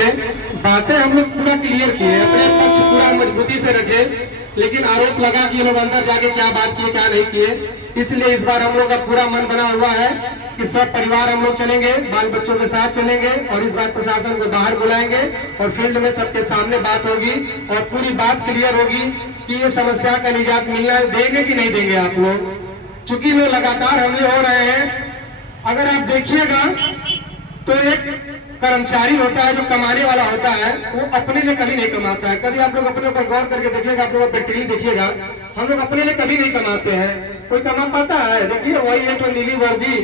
थे, बातें हम लोग पूरा क्लियर किए, अपने पक्ष पूरा मजबूती से रखे, लेकिन आरोप लगा कि ये लोग अंदर जाके क्या बात किए क्या नहीं किए। इसलिए इस बार हम लोग का पूरा मन बना हुआ है कि सब परिवार हम लोग चलेंगे, बाल बच्चों के साथ चलेंगे और इस बार प्रशासन को बाहर बुलाएंगे और फील्ड में सबके सामने बात होगी और पूरी बात क्लियर होगी कि ये समस्या का निजात मिलना देंगे कि नहीं देंगे आप लोग। चूंकि लोग लगातार हमले हो रहे हैं, अगर आप देखिएगा तो एक कर्मचारी होता है जो कमाने वाला होता है, वो अपने लिए कभी नहीं कमाता है। कभी आप लोग अपने ऊपर गौर करके देखिएगा, आप लोग बैटरी देखिएगा, हम लोग अपने लिए कभी नहीं कमाते हैं। कोई कमा पाता है? देखिए वही है तो नीली वर्दी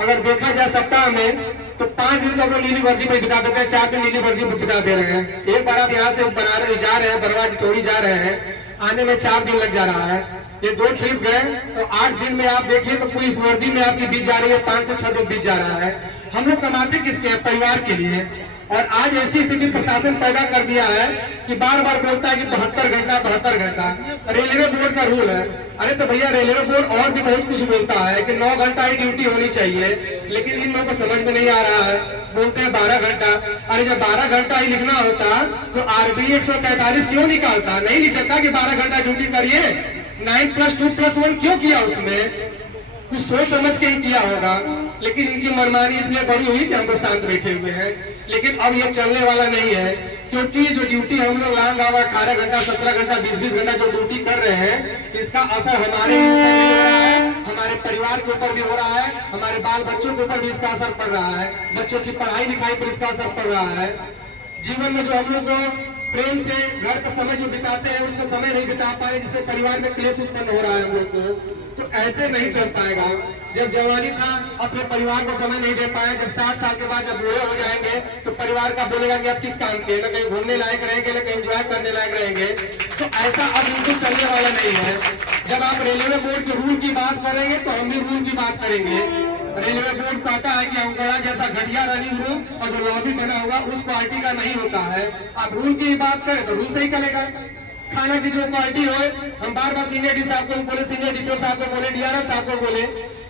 अगर देखा जा सप्ताह में तो 5 दिन तो हम लोग नीली वर्दी पे बिता देते हैं, 4 दिन नीली वर्दी पे बिता दे रहे हैं। एक बार आप यहाँ से बनारस जा रहे हैं, बरवा डिटोरी जा रहे हैं, आने में 4 दिन लग जा रहा है। ये 2 ट्रिप गए तो 8 दिन में आप देखिए तो पूरी इस वर्दी में आपकी बीत जा रही है, 5 से 6 दिन बीत जा रहा है। हम लोग कमाते किसके हैं? परिवार के लिए। और आज ऐसी स्थिति प्रशासन पैदा कर दिया है कि बार बार बोलता है कि 72 घंटा रेलवे बोर्ड का रूल है। अरे तो भैया रेलवे बोर्ड और भी बहुत कुछ बोलता है कि 9 घंटा ही ड्यूटी होनी चाहिए, लेकिन इन लोगों को समझ में नहीं आ रहा है, बोलते हैं 12 घंटा। अरे जब 12 घंटा ही लिखना होता तो आरबी 143 क्यों निकालता? नहीं लिखता कि 12 घंटा ड्यूटी करिए, 9+2+1 क्यों किया? उसमें कुछ सोच समझ के ही किया होगा, लेकिन इनकी मनमानी इसलिए बड़ी हुई कि हम लोग शांत बैठे हुए हैं। लेकिन अब ये चलने वाला नहीं है, क्योंकि जो ड्यूटी हम लोग लॉन्ग आवर 18 घंटा 17 घंटा 20-20 घंटा जो ड्यूटी कर रहे हैं, इसका असर हमारे ऊपर भी हो रहा है, हमारे परिवार के ऊपर भी हो रहा है, हमारे बाल बच्चों के ऊपर भी इसका असर पड़ रहा है, बच्चों की पढ़ाई लिखाई पर इसका असर पड़ रहा है। जीवन में जो हम लोग प्रेम से घर का समय जो बिताते हैं उसका समय नहीं बिता पा रहे, जिससे परिवार में क्लेश उत्पन्न हो रहा है हम लोग को। तो ऐसे नहीं चल पाएगा। जब जवानी था अपने परिवार को समय नहीं दे पाए, जब 60 साल के बाद जब बूढ़े हो जाएंगे तो परिवार का बोलेगा कि आप किस काम के, न कहीं घूमने लायक रहेंगे, न कहीं एंजॉय करने लायक रहेंगे। तो ऐसा अब बिल्कुल चलने वाला नहीं है। जब आप रेलवे बोर्ड के रूल की बात करेंगे तो हम भी रूल की बात करेंगे। रेलवे बोर्ड कहता है कि अंकोड़ा जैसा घटिया रनिंग रूम और जो लॉबी बना होगा उस क्वालिटी का नहीं होता है। आप रूल की बात करें तो रूल सही चलेगा। खाना की जो क्वालिटी हो, हम बार बार सीनियर डी साहब को बोले, सीनियर डीपीओ साहब को बोले, डीआरएफ साहब को बोले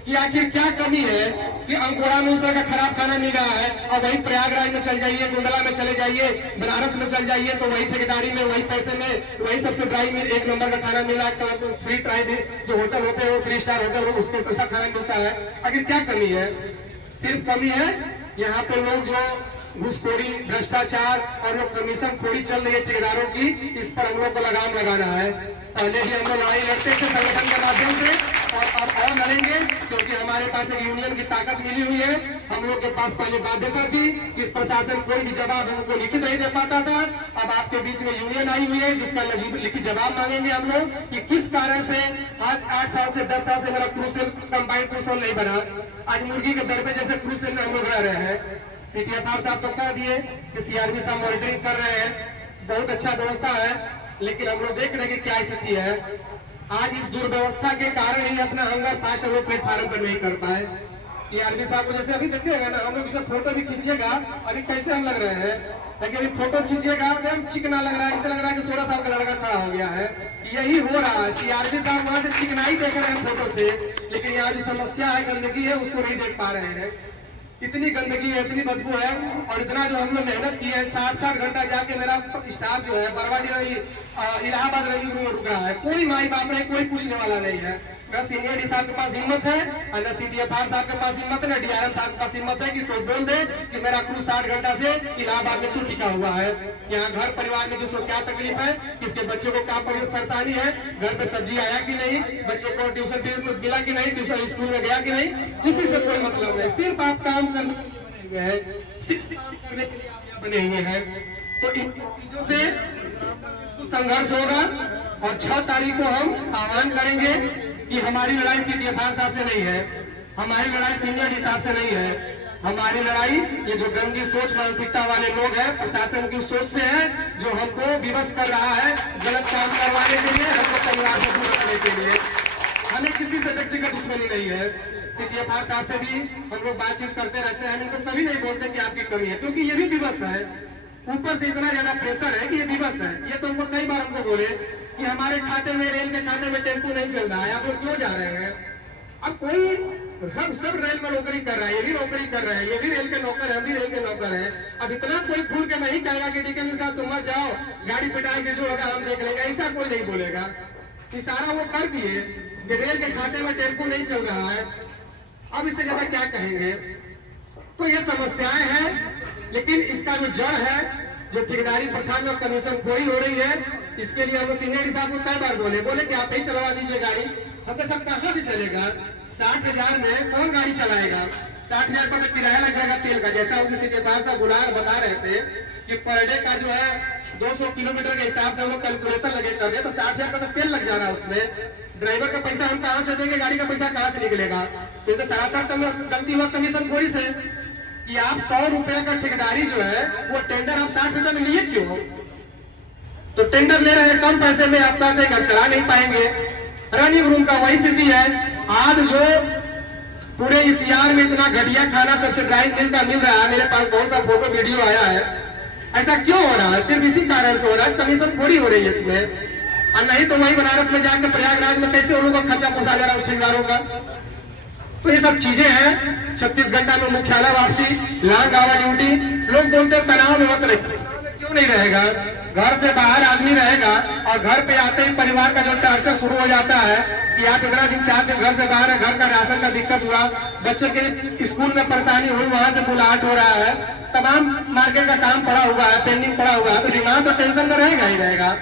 कि आखिर क्या कमी है कि अंकोड़ा में उस तरह का खराब खाना मिल रहा है और वही प्रयागराज में चल जाइए, कुंडला में चले जाइए, बनारस में चल जाइए तो वही ठेकेदारी में, वही पैसे में, वही सबसे ड्राई में 1 नंबर का खाना मिल रहा है। तो 3 ट्राई जो होटल होते हैं वो 3 स्टार होटल हो, उसके पैसा खाना मिलता है। आखिर क्या कमी है? सिर्फ कमी है यहाँ पे लोग जो घूसखोरी, भ्रष्टाचार और जो कमीशन खोरी चल रही है ठेकेदारों की, इस पर हम लोग को लगाम लगाना है। पहले भी हम लोग लड़ाई लड़ते थे संगठन के माध्यम से और अब और लड़ेंगे, क्योंकि हमारे पास एक यूनियन की ताकत मिली हुई है। हम लोग के पास पहले बाध्यता थी कि इस प्रशासन कोई भी जवाब हमको लिखित नहीं दे पाता था। अब आपके बीच में यूनियन आई हुई है जिसका लिखित जवाब मांगेंगे हम लोग कि किस कारण से आज 8 साल से 10 साल से मेरा क्रूसेल कंबाइंड क्रूसेल नहीं बना। आज मुर्गी के दर पे जैसे क्रूसेल में हम लोग रह रहे हैं। सीटीएफआर साहब तो कह दिए कि सीआरबी साहब मॉनिटरिंग कर रहे हैं, बहुत अच्छा व्यवस्था है, लेकिन हम लोग देख रहे हैं कि क्या स्थिति है। आज इस दुर्व्यवस्था के कारण ही अपना हंगर फास्ट हम लोग प्लेटफार्म पर नहीं कर पाए। सीआरबी साहब को जैसे अभी देखिएगा ना, हम लोग उसका फोटो भी खींचिएगा, अभी कैसे हम लग रहे हैं, लेकिन अभी फोटो खींचिएगा हम चिकना लग रहा है, जैसे लग रहा है कि 16 साल का लड़का खड़ा हो गया है। यही हो रहा है। सीआरबी साहब वहां से चिकनाई देख रहे हैं फोटो से, लेकिन यहाँ जो समस्या है, गंदगी है, उसको नहीं देख पा रहे हैं। इतनी गंदगी है, इतनी बदबू है और इतना जो हम लोग मेहनत की है, 60 घंटा जाके मेरा स्टाफ जो है बरवाडी इलाहाबाद रनिंग रूम में रुक रहा है। कोई माई बाप नहीं, कोई पूछने वाला नहीं है। न सीनियर डी साहब के पास हिम्मत है और न सीटीएफआर साहब के पास हिम्मत है, न डीआरएम साहब के पास हिम्मत है कि कोई बोल दे कि मेरा क्रू 60 घंटा से इलाहाबाद में क्यों टिका हुआ है। यहाँ घर परिवार में किसको क्या तकलीफ है, किसके बच्चे को क्या परेशानी है, घर पे सब्जी आया कि नहीं, बच्चे को ट्यूशन फीस मिला कि नहीं, ट्यूशन स्कूल में गया कि नहीं, किसी से कोई मतलब नहीं। सिर्फ आप काम करने के लिए बने हुए हैं, सिर्फ काम करने के लिए आप यहाँ बने हुए हैं। तो इन सब चीजों से संघर्ष होगा और 6 तारीख को हम आह्वान करेंगे कि हमारी लड़ाई सीटीएफआर साहब से नहीं है, हमारी लड़ाई सीनियर डी साहब से नहीं है। हमारी लड़ाई ये जो गंदी सोच मानसिकता वाले लोग हैं, प्रशासन की सोच से है, जो हमको विवश कर रहा है गलत काम करवाने के लिए, हमको परिवार से दूर रखने के लिए। हमें किसी से व्यक्तिगत दुश्मनी नहीं है। सीटीएफआर साहब से भी हम लोग बातचीत करते रहते हैं, हम इनको कभी नहीं बोलते कि आपकी कमी है, क्योंकि ये भी विवश है। ऊपर से इतना ज्यादा प्रेशर है कि ये विवश है। ये तो हमको कई बार हमको बोले कि हमारे खाते में, रेल के खाते में टेम्पो नहीं चल रहा है, आप लोग क्यों जा रहे हैं। अब कोई हम सब रेल में नौकरी कर रहा है, ये भी नौकरी कर रहा है, ये भी रेल के नौकर है, हम भी रेल के नौकर है। अब इतना कोई खुल के नहीं कहेगा कि डीके के साथ तुम मत जाओ, गाड़ी पिटाई के जो होगा हम देख लेंगे, ऐसा कोई नहीं बोलेगा। इशारा वो कर दिए कि रेल के खाते में टेम्पो नहीं चल रहा है, अब इससे ज्यादा क्या कहेंगे। तो ये समस्याएं हैं, लेकिन इसका जो जड़ है, जो ठेकेदारी प्रथा में कमीशन खोरी हो रही है, इसके लिए हम सीनियर साहब को कई बार बोले कि आप ही चलवा दीजिए गाड़ी। हम तो सब कहाँ से चलेगा, 60,000 में कौन गाड़ी चलाएगा। 60,000 पर तो किराया लग जाएगा तेल का, जैसा उनके सिकेदार साहब बुलाकर बता रहे थे कि पर डे का जो है 200 किलोमीटर के हिसाब से हम लोग कैलकुलेशन लगे कर रहे, तो 60,000 का तो तेल लग जा रहा है उसमें। ड्राइवर का पैसा हम कहाँ से देंगे, गाड़ी का पैसा कहाँ से निकलेगा। तो सरासर गलती हुआ कमीशन खोरी से कि आप 100 रुपए का ठेकेदारी जो है वो टेंडर आप 60 रुपए में लिए क्यों। तो टेंडर ले रहे हैं कम पैसे में, आप कहते हैं चला नहीं पाएंगे। रनिंग रूम का वही स्थिति है। आज जो पूरे इस यार में इतना घटिया खाना सब्सिडाइज मिल रहा है, मेरे पास बहुत सा फोटो वीडियो आया है। ऐसा क्यों हो रहा है, सिर्फ इसी कारण से हो रहा है, कमीशन खोरी हो रही है इसमें। और नहीं तो वही बनारस में जाकर प्रयागराज में कैसे उन लोगों का खर्चा पोसा जा रहा है ठेकेदारों का। तो ये सब चीजें हैं। 36 घंटा में मुख्यालय वापसी, लॉन्ग आवर ड्यूटी। लोग बोलते हैं तनाव में मत रहिए, क्यों नहीं रहेगा। घर से बाहर आदमी रहेगा और घर पे आते ही परिवार का जो टॉर्चर शुरू हो जाता है कि आप 15 दिन 4 दिन घर से बाहर है, घर का राशन का दिक्कत हुआ, बच्चे के स्कूल में परेशानी हुई, वहां से बुलाहट हो रहा है, तमाम मार्केट का काम पड़ा हुआ है, पेंडिंग पड़ा हुआ है, तो दिमाग तो टेंशन में रहेगा ही रहेगा।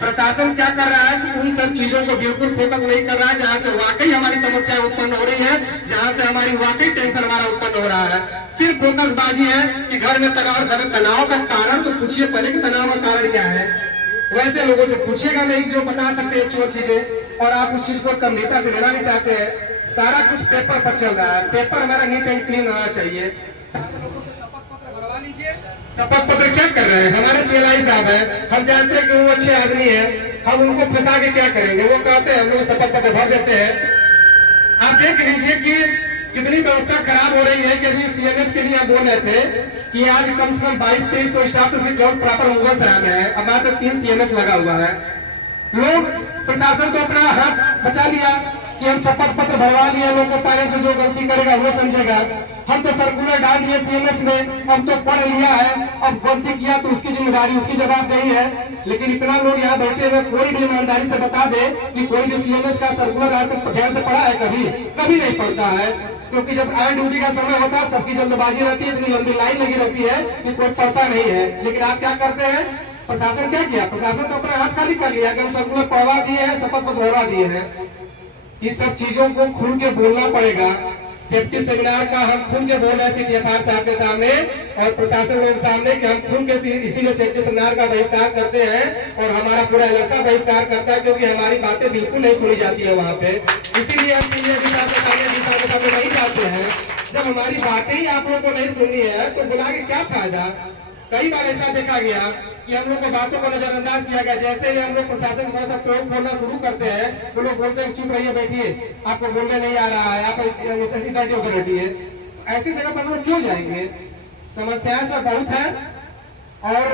प्रशासन क्या कर रहा है कि उन सब चीजों को बिल्कुल फोकस नहीं कर रहा है जहां से वाकई हमारी समस्याएं उत्पन्न हो रही है, जहां से हमारी वाकई टेंशन हमारा उत्पन्न हो रहा है। सिर्फ फोकसबाजी है कि घर में तनाव का कारण तो पूछिए पहले कि तनाव का कारण क्या है। वैसे लोगों से पूछेगा नहीं जो बता सकते हैं चोर चीजें, और आप उस चीज को गंभीरता से लेना नहीं चाहते हैं। सारा कुछ पेपर पर चल रहा है, पेपर हमारा नीट एंड क्लीन होना चाहिए। शपथ पत्र क्या कर रहे हैं, हमारे सीएलआई साहब है, हम जानते हैं कि वो अच्छे आदमी है, हम उनको फंसा के क्या करेंगे। वो कहते हैं हम लोग शपथ पत्र भर देते हैं। आप देख लीजिए कि कितनी व्यवस्था खराब हो रही है कि अभी सीएमएस के लिए हम बोल रहे थे कि आज कम से कम 22-2300 स्टाफ प्रॉपर मुगल सराय में है, अब मात्र 3 सीएमएस लगा हुआ है। लोग प्रशासन को अपना हाथ बचा लिया कि हम शपथ पत्र भरवा लिया, लोगों को पालन से जो गलती करेगा वो समझेगा। हम तो सर्कुलर डाल दिए सीएमएस में, हम तो पढ़ लिया है, अब गलती किया तो उसकी जिम्मेदारी, उसकी जवाबदेही है। लेकिन इतना लोग यहाँ बैठे हुए कोई भी ईमानदारी से बता दे कि कोई भी सीएमएस का सर्कुलर आज तक ध्यान से पढ़ा है, कभी नहीं पढ़ता है। क्योंकि जब ऑन ड्यूटी का समय होता है सबकी जल्दबाजी रहती है, इतनी लंबी लाइन लगी रहती है कि कोई पढ़ता नहीं है। लेकिन आप क्या करते हैं, प्रशासन क्या किया, प्रशासन तो अपना हाथ खाली कर लिया कि हम सर्कुलर पढ़वा दिए हैं, शपथ पत्र भरवा दिए हैं। इस सब चीजों को खुल के बोलना पड़ेगा। सेफ्टी सेमिनार का हम खुल के बोल रहे हैं सीटीएफआर साहब के सामने और प्रशासन लोग सामने कि हम खुल के इसीलिए सेफ्टी सेमिनार का बहिष्कार करते हैं और हमारा पूरा इलाका बहिष्कार करता है, क्योंकि हमारी बातें बिल्कुल नहीं सुनी जाती है वहाँ पे। इसीलिए हम नहीं चाहते हैं। जब हमारी बातें ही आप लोगों को नहीं सुननी है तो बुला के क्या फायदा। कई बार ऐसा देखा गया कि हम लोग को बातों को नजरअंदाज किया गया। जैसे ही हम लोग प्रशासन थोड़ा सा प्रयोग खोलना शुरू करते हैं तो लोग बोलते हैं चुप रहिए, बैठिए, आपको बोलने नहीं आ रहा है, आप होकर बैठिए। ऐसी जगह पर लोग क्यों जाएंगे। समस्याएं सब बहुत है और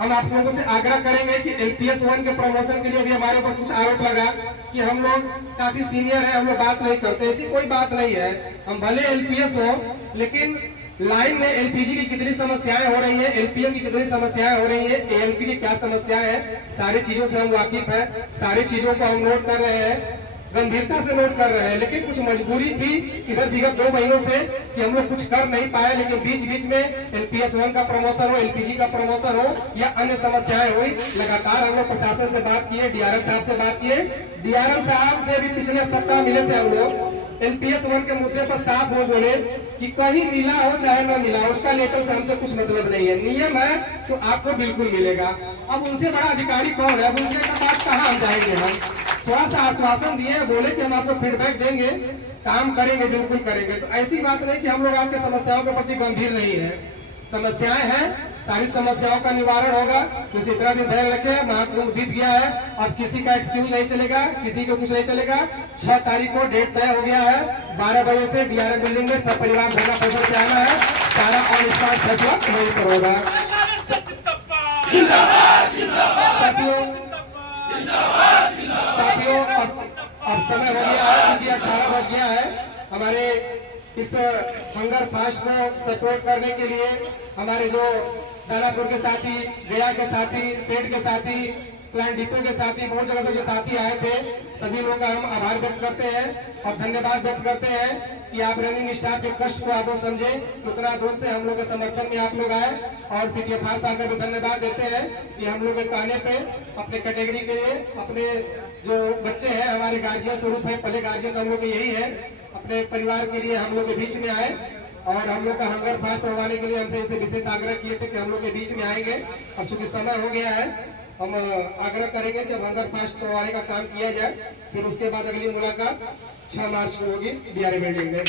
हम आप लोगों से आग्रह करेंगे कि LPS 1 के प्रमोशन के लिए भी हमारे ऊपर कुछ आरोप लगा कि हम लोग काफी सीनियर है, हम लोग बात नहीं करते। ऐसी कोई बात नहीं है, हम भले LPS हो लेकिन लाइन में LPG की कितनी समस्याएं हो रही है, LPM की कितनी समस्याएं हो रही है, ALP की क्या समस्याएं है, सारी चीजों से हम वाकिफ हैं, सारी चीजों को हम नोट कर रहे हैं, गंभीरता से नोट कर रहे हैं। लेकिन कुछ मजबूरी थी इधर विगत 2 महीनों से कि हम लोग कुछ कर नहीं पाए। लेकिन बीच में LPS 1 का प्रमोशन हो, LPG का प्रमोशन हो या अन्य समस्याएं हुई, लगातार हम लोग प्रशासन से बात किए, DRM साहब से बात किए। DRM साहब से भी पिछले सप्ताह मिले थे हम लोग। LPS 1 के मुद्दे पर साफ वो बोले कि कहीं मिला हो चाहे न मिला, उसका लेटर से हमसे कुछ मतलब नहीं है, नियम है तो आपको बिल्कुल मिलेगा। अब उनसे बड़ा अधिकारी कौन है, अब उनसे का बात कहाँ हम जाएंगे। हम थोड़ा सा आश्वासन दिए, बोले कि हम आपको फीडबैक देंगे, काम करेंगे, बिल्कुल करेंगे। तो ऐसी बात नहीं कि हम लोग आपके समस्याओं के प्रति गंभीर नहीं है। समस्याएं हैं, सारी समस्याओं का निवारण होगा। कुछ इतना दिन धैर्य रखे, महाकुंभ बीत गया है, अब किसी का एक्सक्यूज नहीं चलेगा, किसी को कुछ नहीं चलेगा। 6 तारीख को डेट तय हो गया है, 12 बजे से DRM बिल्डिंग में सब परिवार धरना प्रदर्शन से आना है। सारा ऑन स्पॉट फैसला वहीं पर होगा। साथियों अब समय हो गया है, 11 बज गया है। हमारे इस हंगर फास्ट को सपोर्ट करने के लिए हमारे जो दानापुर के साथी, गया के साथी, सेठ के साथी, प्लांट डिपो के साथी, बहुत जगह से जो साथी आए थे, सभी लोगों का हम आभार व्यक्त करते हैं और धन्यवाद व्यक्त करते हैं कि आप रनिंग स्टाफ के कष्ट को आप लोग समझे, उतना दूर से हम लोग के समर्थन में आप लोग आए और CTFR साहब का भी धन्यवाद देते हैं कि हम लोग के कहने पे अपने कैटेगरी के लिए, अपने जो बच्चे हैं, हमारे गार्जियन स्वरूप है, पहले गार्जियन तो हम लोग यही है, अपने परिवार के लिए हम लोग के बीच में आए और हम लोग का हंगर फास्ट करवाने के लिए हमसे इसे विशेष आग्रह किए थे कि हम लोग के बीच में आएंगे। अब चूंकि समय हो गया है, हम आग्रह करेंगे कि हंगर फास्ट करवाने का काम किया जाए, फिर उसके बाद अगली मुलाकात 6 मार्च को होगी DRA बिल्डिंग में।